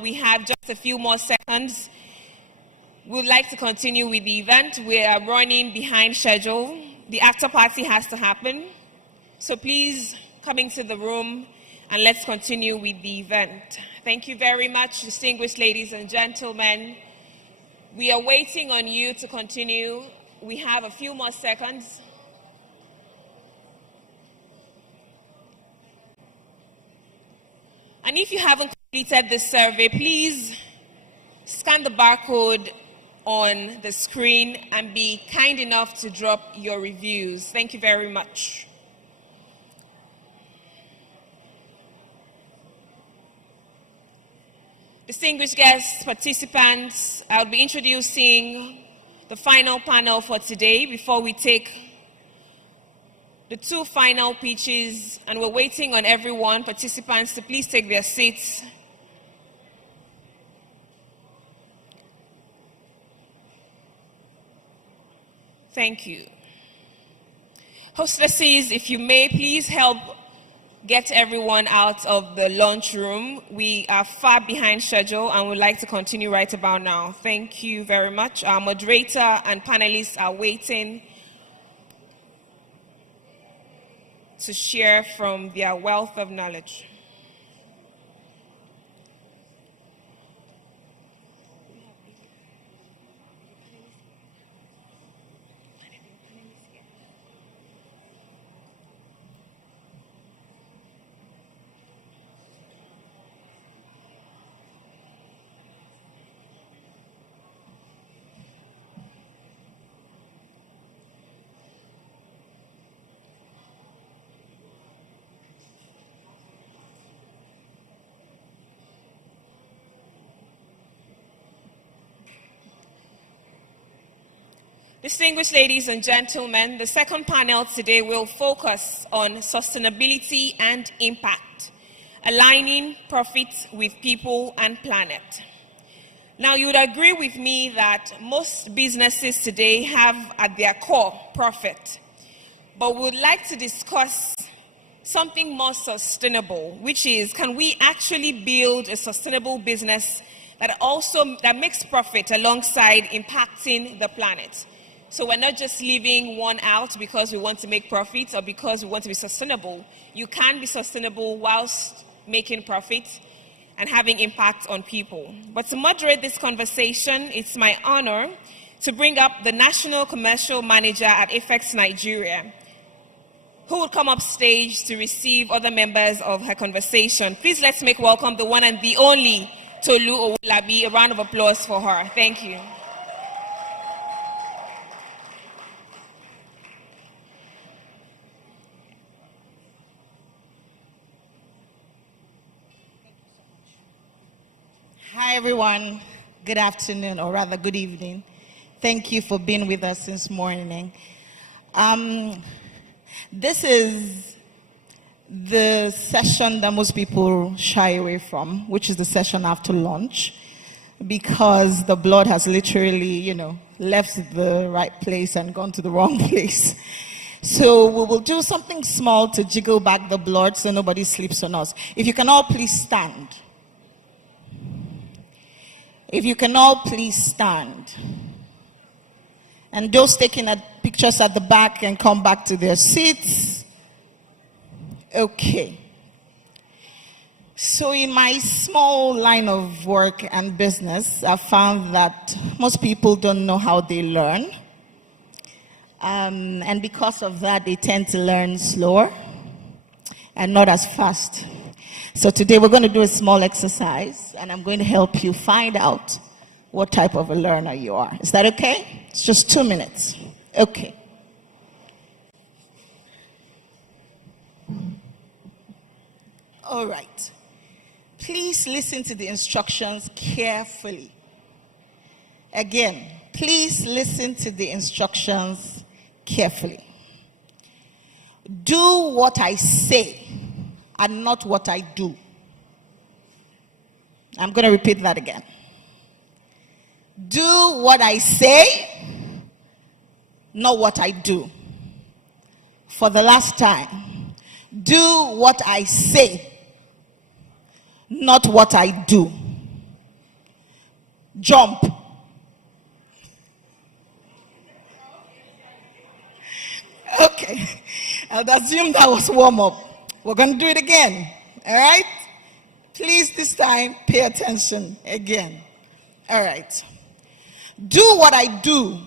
We have just a few more seconds. We'd like to continue with the event. We are running behind schedule. The after party has to happen. So please come into the room and let's continue with the event. Thank you very much, distinguished ladies and gentlemen. We are waiting on you to continue. We have a few more seconds. And if you haven't completed this survey, please scan the barcode on the screen and be kind enough to drop your reviews. Thank you very much. Distinguished guests, participants, I'll be introducing the final panel for today before we take the two final pitches, and we're waiting on everyone, participants, to please take their seats. Thank you. Hostesses, if you may, please help get everyone out of the lunchroom. We are far behind schedule and would like to continue right about now. Thank you very much. Our moderator and panelists are waiting to share from their wealth of knowledge. Distinguished ladies and gentlemen, the second panel today will focus on sustainability and impact, aligning profits with people and planet. Now, you would agree with me that most businesses today have at their core profit, but we would like to discuss something more sustainable, which is, can we actually build a sustainable business that makes profit alongside impacting the planet? So we're not just leaving one out because we want to make profits or because we want to be sustainable. You can be sustainable whilst making profits and having impact on people. But to moderate this conversation, it's my honor to bring up the National Commercial Manager at Apex Nigeria, who will come up stage to receive other members of her conversation. Please let's make welcome the one and the only Tolu Owolabi. A round of applause for her. Thank you. Hi everyone, good afternoon, or rather good evening. Thank you for being with us this morning. This is the session that most people shy away from, which is the session after lunch, because the blood has literally, left the right place and gone to the wrong place. So we will do something small to jiggle back the blood so nobody sleeps on us. If you can all please stand. If you can all please stand. And those taking pictures at the back can come back to their seats. Okay. So in my small line of work and business, I found that most people don't know how they learn. And because of that, they tend to learn slower and not as fast. So today we're going to do a small exercise, and I'm going to help you find out what type of a learner you are. Is that okay? It's just 2 minutes. Okay. All right. Please listen to the instructions carefully. Again, please listen to the instructions carefully. Do what I say and not what I do. I'm going to repeat that again. Do what I say, not what I do. For the last time, do what I say, not what I do. Jump. Okay. I'd assume that was warm up. We're going to do it again. All right? Please, this time, pay attention again. All right. Do what I do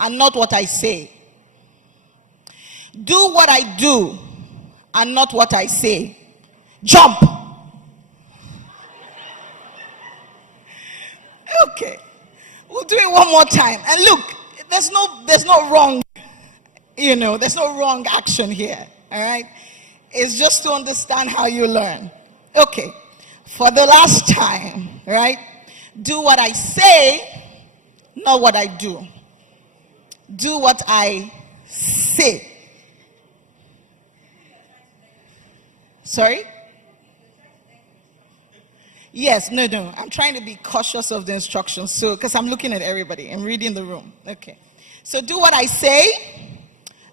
and not what I say. Do what I do and not what I say. Jump. Okay. We'll do it one more time. And look, there's no wrong, there's no wrong action here. All right? It's just to understand how you learn. Okay. For the last time, right? Do what I say, not what I do. Do what I say. Sorry? Yes, no. I'm trying to be cautious of the instructions. So, because I'm looking at everybody. I'm reading the room. Okay. So do what I say,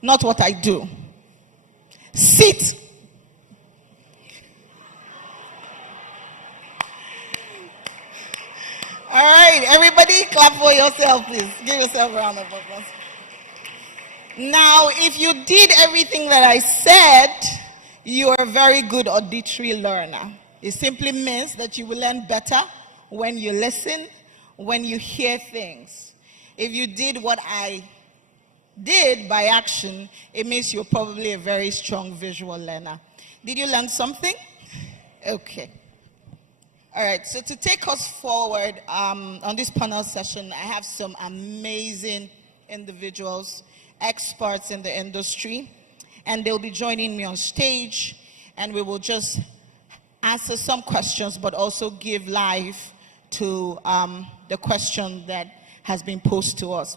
not what I do. Sit. All right, everybody clap for yourself, please. Give yourself a round of applause. Now, if you did everything that I said, you are a very good auditory learner. It simply means that you will learn better when you listen, when you hear things. If you did what I did by action, it means you're probably a very strong visual learner. Did you learn something? Okay. All right, so to take us forward on this panel session, I have some amazing individuals, experts in the industry, and they'll be joining me on stage, and we will just answer some questions, but also give life to the question that has been posed to us.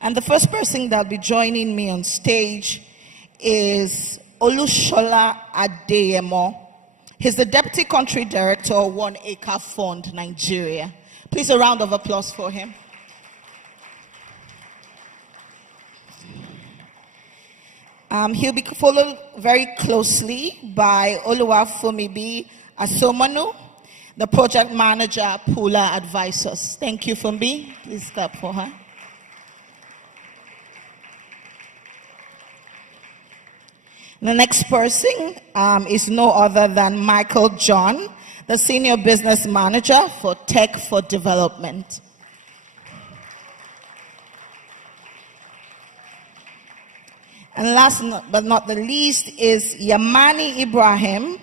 And the first person that'll be joining me on stage is Olushola Adeyemo. He's the Deputy Country Director of One Acre Fund, Nigeria. Please, a round of applause for him. He'll be followed very closely by Oluwafumibi Asomanu, the Project Manager at Pula Advisors. Thank you, Fumbi. Please clap for her. The next person is no other than Michael John, the Senior Business Manager for Tech for Development. And last but not the least is Yamani Ibrahim,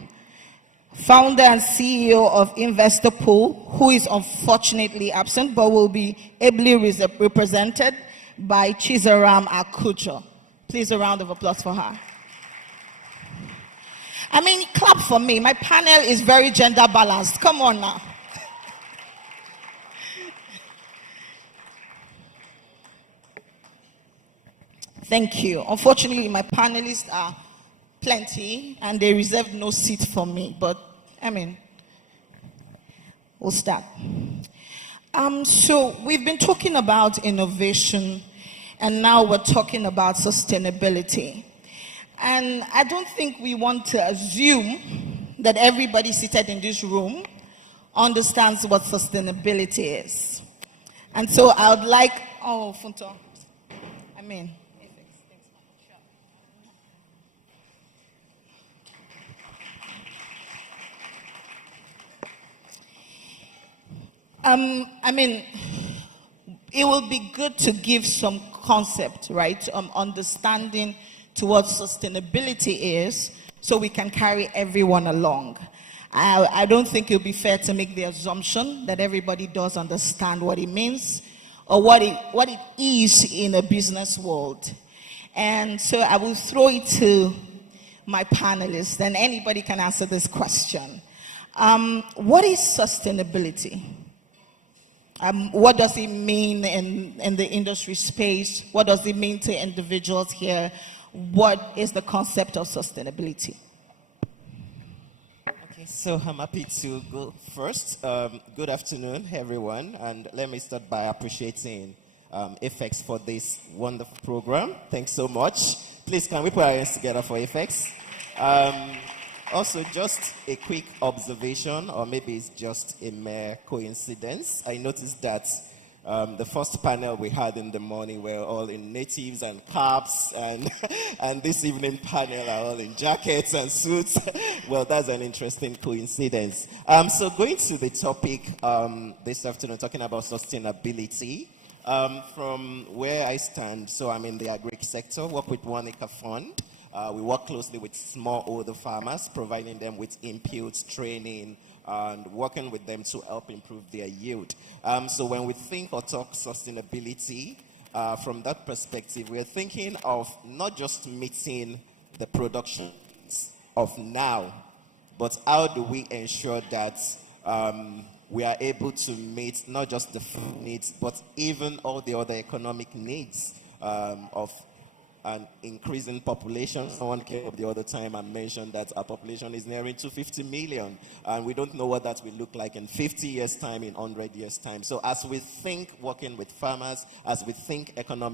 founder and CEO of Investor Pool, who is unfortunately absent but will be ably represented by Chizaram Akujo. Please, a round of applause for her. I mean, clap for me. My panel is very gender balanced. Come on now. Thank you. Unfortunately, my panelists are plenty, and they reserved no seat for me. But, I mean, we'll start. So we've been talking about innovation, and now we're talking about sustainability. And I don't think we want to assume that everybody seated in this room understands what sustainability is. And so I would like, Funto, it will be good to give some concept, right? Understanding to what sustainability is, so we can carry everyone along. I don't think it would be fair to make the assumption that everybody does understand what it means or what it is in a business world. And so I will throw it to my panelists, and anybody can answer this question. What is sustainability? What does it mean in the industry space? What does it mean to individuals here? What is the concept of sustainability? Okay, so I'm happy to go first. Good afternoon, everyone, and let me start by appreciating FX for this wonderful program. Thanks so much. Please, can we put our hands together for FX? Also, just a quick observation, or maybe it's just a mere coincidence. I noticed that the first panel we had in the morning were all in natives and caps, and and this evening panel are all in jackets and suits. Well, that's an interesting coincidence. So going to the topic this afternoon, talking about sustainability. From where I stand, so I'm in the agric sector, work with One Acre Fund. We work closely with smallholder farmers, providing them with inputs, training, and working with them to help improve their yield. So when we think or talk sustainability, from that perspective, we're thinking of not just meeting the production of now, but how do we ensure that we are able to meet not just the food needs, but even all the other economic needs of an increasing population. Someone came up the other time and mentioned that our population is nearing 250 million, and we don't know what that will look like in 50 years' time, in 100 years' time. So as we think working with farmers, as we think economic